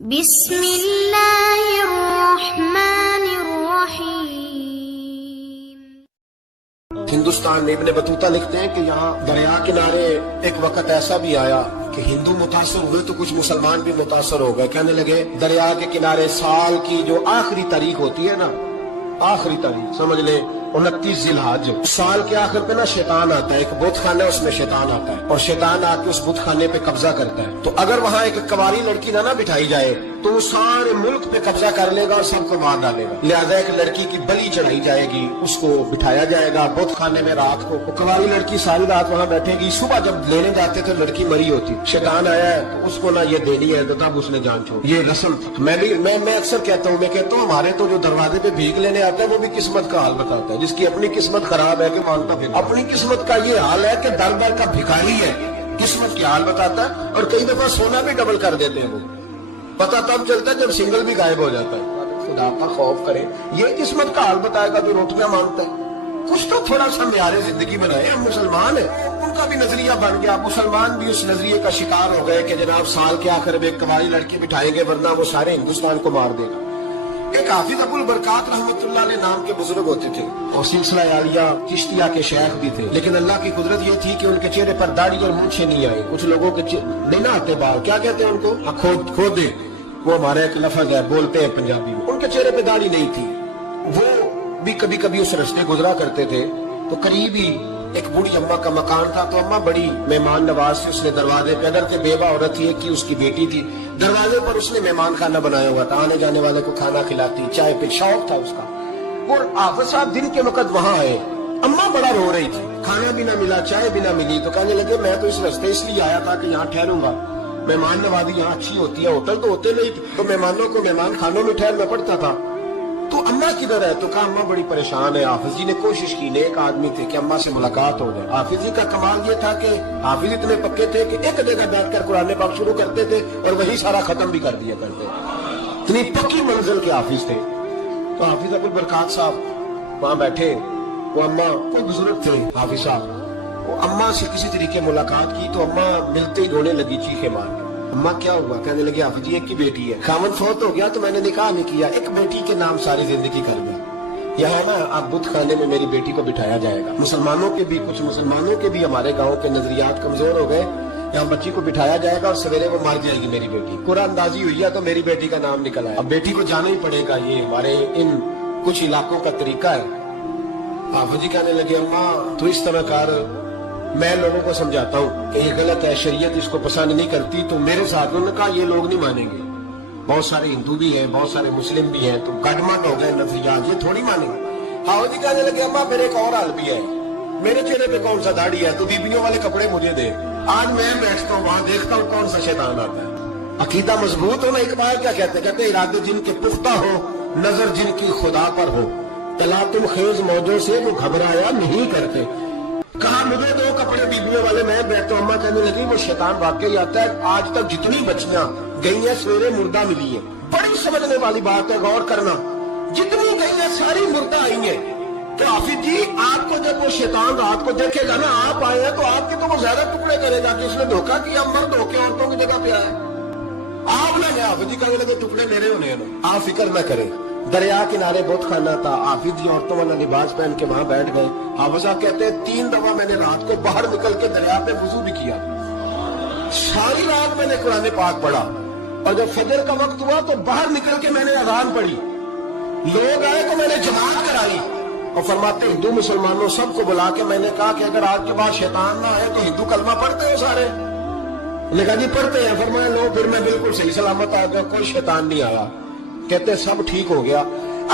بسم اللہ الرحمن الرحیم۔ ہندوستان میں ابن بطوطہ لکھتے ہیں کہ یہاں دریا کنارے ایک وقت ایسا بھی آیا کہ ہندو متاثر ہوئے تو کچھ مسلمان بھی متاثر ہو گئے، کہنے لگے دریا کے کنارے سال کی جو آخری تاریخ ہوتی ہے نا، آخری تاریخ سمجھ لیں 29 ذی الحج، سال کے آخر پہ نا شیطان آتا ہے، ایک بت خانہ ہے، اس میں شیطان آتا ہے اور شیطان آ کے اس بت خانے پہ قبضہ کرتا ہے۔ تو اگر وہاں ایک کنواری لڑکی نہ بٹھائی جائے تو وہ سارے ملک پہ قبضہ کر لے گا اور سب کو مار ڈالے گا، لہذا ایک لڑکی کی بلی چڑھائی جائے گی، اس کو بٹھایا جائے گا بت خانے میں رات کو، کنواری لڑکی ساری رات وہاں بیٹھے گی، صبح جب لینے جاتے تو لڑکی مری ہوتی، شیطان آیا ہے تو اس کو نہ یہ دینی ہے تو تب اس نے جان چھوڑ، یہ رسم تھا۔ میں اکثر کہتا ہوں ہمارے تو جو دروازے پہ بھیک لینے آتا ہے وہ بھی قسمت کا حال بتاتا ہے، جس کی اپنی قسمت خراب ہے کہ مانگتا پھر، اپنی قسمت کا یہ حال ہے کہ در در کا بھکاری ہے، قسمت کی حال بتاتا ہے، اور کئی دفعہ سونا بھی ڈبل کر دیتے ہیں وہ، پتہ تب چلتا ہے جب سنگل بھی غائب ہو جاتا ہے۔ خدا کا خوف کرے، یہ قسمت کا حال بتائے گا جو روٹیاں مانگتا ہے، کچھ تو تھوڑا سا معیار زندگی بنائے۔ ہم مسلمان ہیں، ان کا بھی نظریہ بن گیا، مسلمان بھی اس نظریے کا شکار ہو گئے کہ جناب سال کے آخر میں ایک کنواری لڑکی بٹھائیں گے ورنہ وہ سارے ہندوستان کو مار دے گا۔ ایک حافظ ابو البرکات رحمۃ اللہ علیہ نام کے بزرگ ہوتے تھے اور سلسلہ عالیہ چشتیہ کے شیخ بھی تھے، لیکن اللہ کی قدرت یہ تھی کہ ان کے چہرے پر داڑھی اور مونچھیں نہیں آئی۔ کچھ لوگوں کے نہیں نہ آتے بال، کیا کہتے ہیں ان کو، کھودے، وہ ہمارا ایک لفظ ہے، بولتے ہیں پنجابی میں۔ ان کے چہرے پہ داڑھی نہیں تھی، وہ بھی کبھی کبھی اس رستے گزرا کرتے تھے تو قریب ہی ایک بوڑھی اماں کا مکان تھا، تو اماں بڑی مہمان نواز سے اس نے دروازے پہ، اگر کہ بیوہ عورت تھی ایک کی اس کی بیٹی تھی، دروازے پر اس نے مہمان خانہ بنایا ہوا تھا، آنے جانے والے کو کھانا کھلاتی، چائے پہ شوق تھا اس کا۔ اور حافظ صاحب دن کے وقت وہاں آئے، اماں بڑا رو رہی تھی، کھانا بھی نہ ملا، چائے بھی نہ ملی، تو کہنے لگے میں تو اس رستے اس لیے آیا تھا کہ یہاں ٹھہروں گا، مہمان نوازی یہاں اچھی ہوتی ہے، ہوٹل تو ہوتے نہیں، تو مہمانوں کو مہمان خانوں میں ٹھہرنا پڑتا تھا۔ تو اماں کدھر ہے؟ تو کہا اماں بڑی پریشان ہے۔ حافظ جی نے کوشش کی، نیک آدمی تھے، کہ اماں سے ملاقات ہو جائے۔ حافظ جی کا کمال یہ تھا کہ حافظ اتنے پکے تھے کہ ایک جگہ بیٹھ کر قرآن پاک شروع کرتے تھے اور وہی سارا ختم بھی کر دیا کرتے، اتنی پکی منزل کے حافظ تھے۔ تو حافظ ابو البرکات صاحب وہاں بیٹھے، وہ اماں کوئی بزرگ تھے حافظ صاحب، وہ اماں سے کسی طریقے ملاقات کی تو اماں ملتے ہی رونے لگی چیخے مار کے۔ اماں کیا ہوا؟ کہنے لگے حافظ جی ایک کی بیٹی ہے، خاوند فوت ہو گیا تو میں نے نکاح نہیں کیا، ایک بیٹی کے نام ساری زندگی کر گیا، یہاں نا اب بت خانے میں میری بیٹی کو بٹھایا جائے گا۔ مسلمانوں کے بھی کچھ مسلمانوں کے بھی ہمارے گاؤں کے نظریات کمزور ہو گئے، یہاں بچی کو بٹھایا جائے گا اور سویرے وہ مر جائے گی میری بیٹی، قرآن اندازی ہوئی ہے تو میری بیٹی کا نام نکل آیا، اب بیٹی کو جانا ہی پڑے گا، یہ ہمارے ان کچھ علاقوں کا طریقہ ہے۔ حافظ جی کہنے لگے اماں تو اس طرح کر، میں لوگوں کو سمجھاتا ہوں کہ یہ غلط ہے، شریعت اس کو پسند نہیں کرتی، تو میرے ساتھ انہوں نے کہا یہ لوگ نہیں مانیں گے، بہت سارے ہندو بھی ہیں، بہت سارے مسلم بھی ہیں، تو گڈمٹ ہو گئے نظریات، یہ تھوڑی مانیں گے۔ حافظ جی کہنے لگے اماں میرے ایک اور حال بھی ہے، میرے چہرے پہ کون سا داڑھی ہے، تو بیبیوں والے کپڑے مجھے دے، آج میں بیٹھتا ہوں وہاں دیکھتا ہوں کون سا شیطان آتا ہے۔ عقیدہ مضبوط ہو نا، اقبال کیا کہتے ہیں ارادے جن کے پختہ ہو، نظر جن کی خدا پر ہو، تلاطم خیز موجوں سے وہ گھبرایا نہیں کرتے۔ کہا مجھے دو کپڑے بیبیوں والے، میں بیٹھتا ہوں۔ اماں کہنے لگی وہ شیطان واقعی آتا ہے، آج تک جتنی بچیاں گئی ہیں سویرے مردہ ملی ہیں، بڑی سمجھنے والی بات ہے، غور کرنا، جتنی گئی ہیں ساری مردہ آئی ہیں۔ تو حافظ جی آپ کو جب وہ شیطان رات کو دیکھے گا نا، آپ آئے ہیں تو آپ کے تو وہ زیادہ ٹکڑے کرے گا کہ اس نے دھوکہ کیا، مرد ہو کے عورتوں کی جگہ پہ آیا، آپ نہ گیا۔ حافظ جی کہنے لگے ٹکڑے میرے ہونے ہیں، آپ فکر نہ کریں۔ دریا کنارے بت خانہ تھا، حافظ جی عورتوں والا لباس پہن کے وہاں بیٹھ گئے۔ حافظ صاحب کہتے ہیں 3 دفعہ میں نے رات کو باہر نکل کے دریا پہ وضو بھی کیا، ساری رات میں نے قرآن پاک پڑھا، اور جب فجر کا وقت ہوا تو باہر نکل کے میں نے اذان پڑھی، لوگ آئے تو میں نے جماعت کرائی، اور فرماتے ہندو مسلمانوں سب کو بلا کے میں نے کہا کہ اگر آج کے بعد شیطان نہ آئے تو ہندو کلمہ پڑھتے ہو سارے؟ لکھا جی پڑھتے ہیں۔ فرمایا لو پھر میں بالکل صحیح سلامت آ گیا، کوئی شیطان نہیں آیا، کہتے سب ٹھیک ہو گیا۔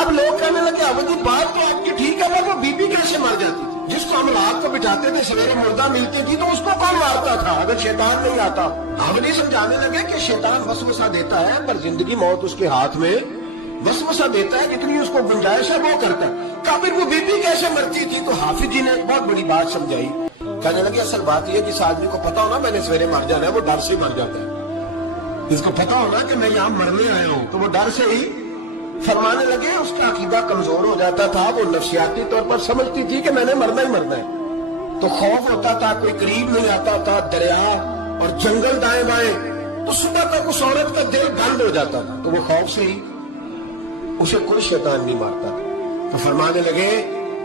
اب لوگ کہنے لگے اب جی بات تو آپ کی ٹھیک ہے، وہ بی بی کیسے مر جاتی تھی؟ جس کو ہم رات کو بٹھاتے تھے سویرے مردہ ملتی تھی تو اس کو کون مارتا تھا اگر شیطان نہیں آتا؟ ہم نہیں سمجھانے لگے کہ شیطان وسوسہ دیتا ہے، پر زندگی موت اس کے ہاتھ میں، وسوسہ دیتا ہے، جتنی اس کو گنجائش ہے وہ کرتا ہے۔ کبھی وہ بی بی کیسے مرتی تھی؟ تو حافظ جی نے ایک بہت بڑی بات سمجھائی، کہنے لگے اصل بات یہ جس آدمی کو پتا ہونا میں نے سویرے مر جانا ہے وہ ڈر سے مر جاتا ہے، جس کو پتا ہونا کہ میں یہاں مرنے آیا ہوں تو وہ ڈر سے ہی۔ فرمانے لگے اس کا عقیدہ کمزور ہو جاتا تھا، وہ نفسیاتی طور پر سمجھتی تھی کہ میں نے مرنا ہی مرنا ہے، تو خوف ہوتا تھا، کوئی قریب نہیں آتا تھا، دریا اور جنگل دائیں بائیں، تو صبح تک اس عورت کا دل بند ہو جاتا تھا، تو وہ خوف سے ہی اسے کوئی شیطان نہیں مارتا تھا۔ تو فرمانے لگے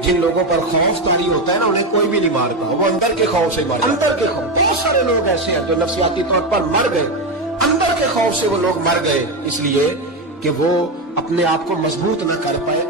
جن لوگوں پر خوف طاری ہوتا ہے نا انہیں کوئی بھی نہیں مارتا، وہ اندر کے خوف سے مر، اندر کے خوف۔ بہت سارے لوگ ایسے ہیں جو نفسیاتی طور پر مر گئے، اندر کے خوف سے وہ لوگ مر گئے، اس لیے کہ وہ اپنے آپ کو مضبوط نہ کر پائے۔